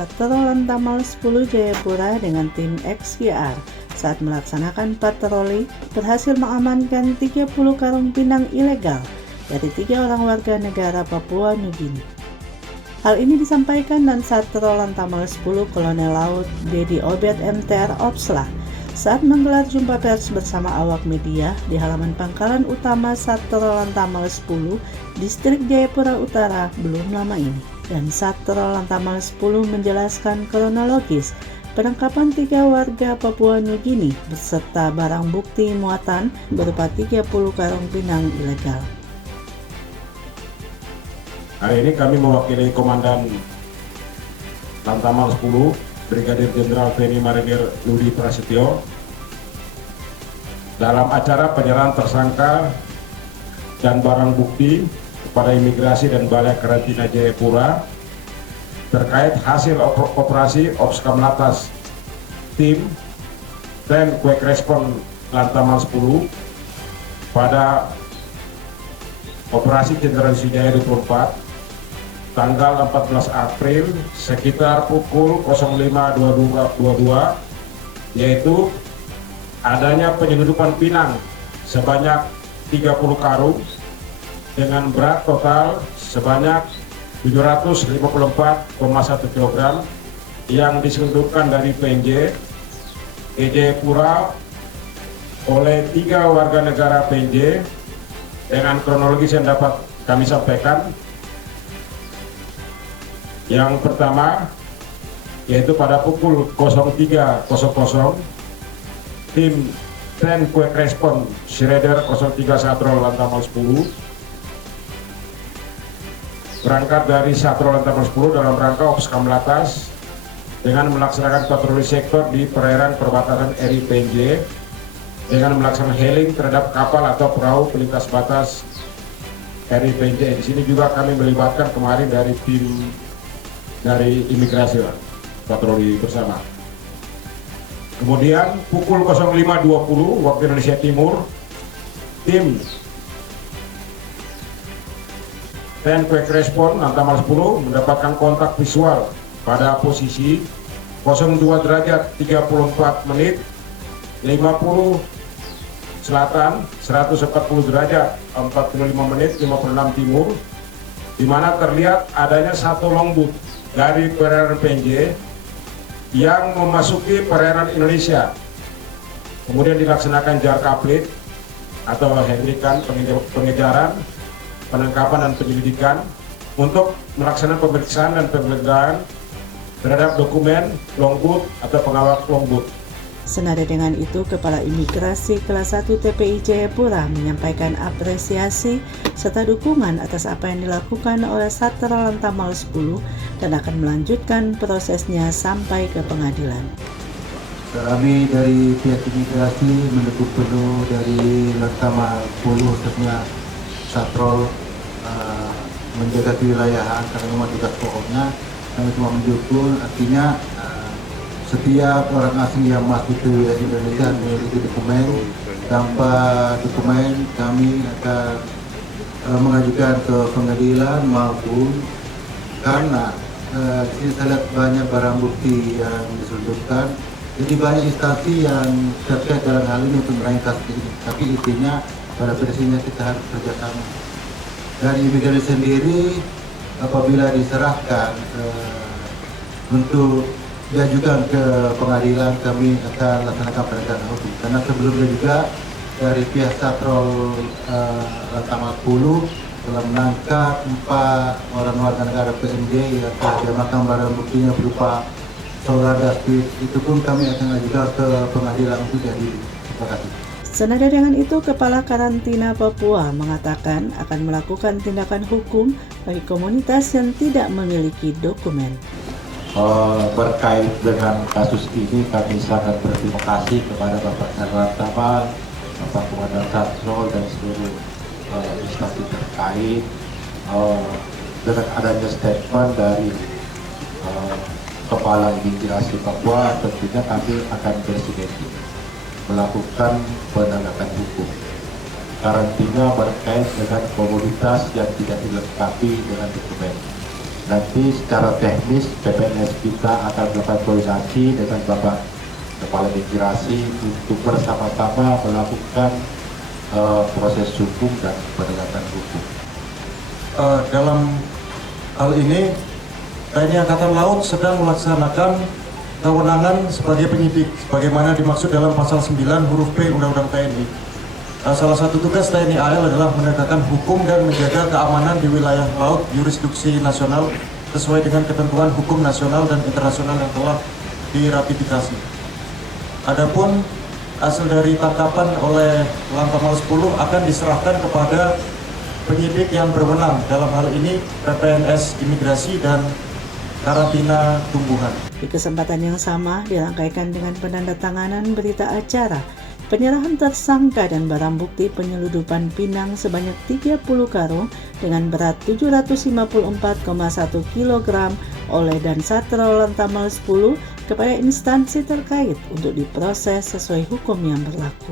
Satpol Lantamal 10 Jayapura dengan tim XVR saat melaksanakan patroli berhasil mengamankan 30 karung pinang ilegal dari 3 orang warga negara Papua Nugini. Hal ini disampaikan dan Satpol Lantamal 10 Kolonel Laut Dedi Obed MTR Opsla saat menggelar jumpa pers bersama awak media di halaman pangkalan utama Satpol Lantamal 10 Distrik Jayapura Utara belum lama ini. Dan Satpol Lantamal 10 menjelaskan kronologis penangkapan 3 warga Papua Nugini beserta barang bukti muatan berupa 30 karung pinang ilegal. Hari ini kami mewakili Komandan Lantamal 10 Brigadir Jenderal TNI Marinir Ludi Prasetyo dalam acara penyerahan tersangka dan barang bukti kepada Imigrasi dan Balai Karantina Jayapura terkait hasil operasi Opskamlatas tim dan Quick Response Lantamal 10 pada Operasi Jenderal Sujaya 24 tanggal 14 April sekitar pukul 05.22 yaitu adanya penyeludupan pinang sebanyak 30 karung dengan berat total sebanyak 754,1 kg yang diselundupkan dari PNJ Jayapura oleh 3 warga negara PNJ dengan kronologis yang dapat kami sampaikan. Yang pertama yaitu pada pukul 03.00 tim Tren Quick Response Shredder 03 Satpol Lantamal 10 berangkat dari Satpol Lantamal 10 dalam rangka Opskamlatas dengan melaksanakan patroli sektor di perairan perbatasan RI PNJ dengan melaksanakan hailing terhadap kapal atau perahu pelintas batas RI PNJ. Di sini juga kami melibatkan kemarin dari tim dari Imigrasi, patroli bersama. Kemudian pukul 05.20 waktu Indonesia Timur, tim TNI Quick Response Lantamal 10 mendapatkan kontak visual pada posisi 02 derajat 34 menit 50 selatan, 140 derajat 45 menit 56 timur, di mana terlihat adanya satu longboat dari perairan PNJ yang memasuki perairan Indonesia. Kemudian dilaksanakan jar kaplit atau hentikan pengejaran, penangkapan dan penyelidikan untuk melaksanakan pemeriksaan dan penggeledahan terhadap dokumen longboat atau pengawal longboat. Senada dengan itu, Kepala Imigrasi Kelas 1 TPI Jayapura menyampaikan apresiasi serta dukungan atas apa yang dilakukan oleh Satpol Lantamal 10 dan akan melanjutkan prosesnya sampai ke pengadilan. Kami dari pihak imigrasi mendukung penuh dari Lantamal 10 khususnya Satpol menjaga kewilayahan karena memang tugas pokoknya. Kami cuma mendukung, artinya setiap orang asing yang masuk ke wilayah Indonesia memiliki dokumen. Tanpa dokumen kami akan mengajukan ke pengadilan maupun karena di sini saya lihat banyak barang bukti yang diselundupkan. Jadi banyak instansi yang terkait dalam hal ini untuk meraih kasus ini. Tapi intinya pada prinsipnya kita harus kerjasama. Dari imigrasi sendiri apabila diserahkan untuk diajukan ke pengadilan, kami akan laksanakan penegakan hukum. Karena sebelumnya juga dari pihak Satpol Lantamal 10 telah menangkap 4 orang warga negara PNJ yang telah diamankan barang buktinya berupa solar dusbit. Itu pun kami akan ajukan ke pengadilan untuk diadili. Terima kasih. Senada dengan itu, Kepala Karantina Papua mengatakan akan melakukan tindakan hukum bagi komunitas yang tidak memiliki dokumen. Berkait dengan kasus ini kami sangat berterima kasih kepada Bapak Lantamal, Bapak Komandan Satpol dan seluruh instansi terkait dengan adanya statement dari Kepala Imigrasi Papua. Tentunya kami akan bersinergi melakukan penegakan hukum. Karantina berkait dengan komunitas yang tidak dilengkapi dengan dokumen. Nanti secara teknis PPNS kita akan melakukan koordinasi dengan Bapak Kepala Migrasi untuk bersama-sama melakukan proses hukum dan penegakan hukum. Dalam hal ini TNI Angkatan Laut sedang melaksanakan kewenangan sebagai penyidik sebagaimana dimaksud dalam pasal 9 huruf B Undang-Undang TNI. Salah satu tugas TNI AL adalah menegakkan hukum dan menjaga keamanan di wilayah laut yurisdiksi nasional sesuai dengan ketentuan hukum nasional dan internasional yang telah diratifikasi. Adapun hasil dari tangkapan oleh Lantamal 10 akan diserahkan kepada penyidik yang berwenang, dalam hal ini PPNS Imigrasi dan Karantina Tumbuhan. Di kesempatan yang sama dirangkaikan dengan penandatanganan berita acara penyerahan tersangka dan barang bukti penyeludupan pinang sebanyak 30 karung dengan berat 754,1 kg oleh Dansatro Lantamal 10 kepada instansi terkait untuk diproses sesuai hukum yang berlaku.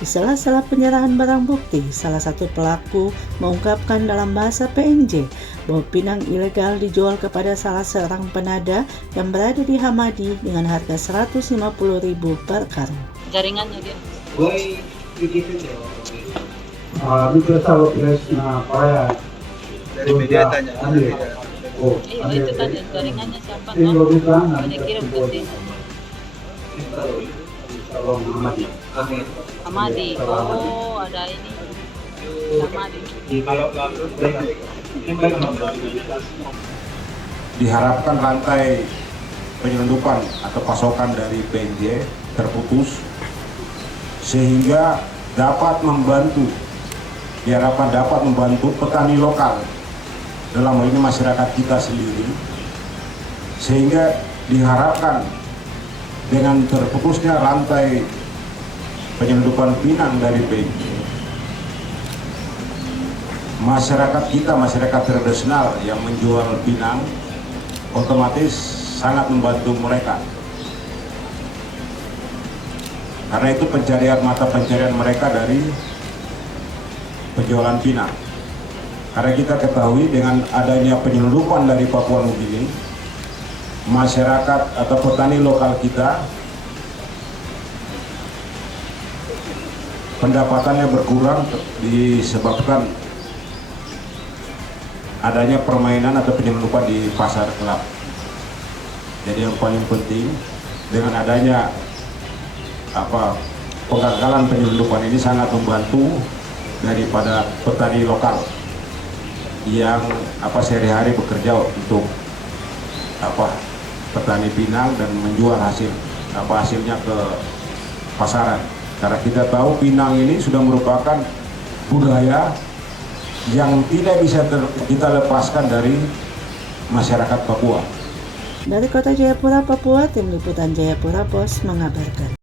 Di sela-sela penyerahan barang bukti, salah satu pelaku mengungkapkan dalam bahasa PNJ bahwa pinang ilegal dijual kepada salah seorang penada yang berada di Hamadi dengan harga Rp150.000 per karung. Jaringannya dia. Dari media tanya. Itu tadi jaringannya siapa kan? Ada kirim ke sini. Hamadi. Oh, ada ini. Hamadi. Diharapkan rantai penyelundupan atau pasokan dari PNJ terputus sehingga diharapkan dapat membantu petani lokal, dalam hal ini masyarakat kita sendiri, sehingga diharapkan dengan terputusnya rantai penyelundupan pinang dari PNJ, masyarakat kita, masyarakat tradisional yang menjual pinang otomatis sangat membantu mereka, karena itu mata pencarian mereka dari penjualan pinang. Karena kita ketahui dengan adanya penyelundupan dari Papua Nugini, masyarakat atau petani lokal kita pendapatannya berkurang disebabkan adanya permainan atau penyelundupan di pasar gelap. Jadi yang paling penting dengan adanya pengagalan penyelundupan ini sangat membantu daripada petani lokal yang sehari-hari bekerja untuk petani pinang dan menjual hasilnya ke pasaran. Karena kita tahu pinang ini sudah merupakan budaya yang tidak bisa kita lepaskan dari masyarakat Papua. Dari Kota Jayapura, Papua, Tim Liputan Jayapura Pos mengabarkan.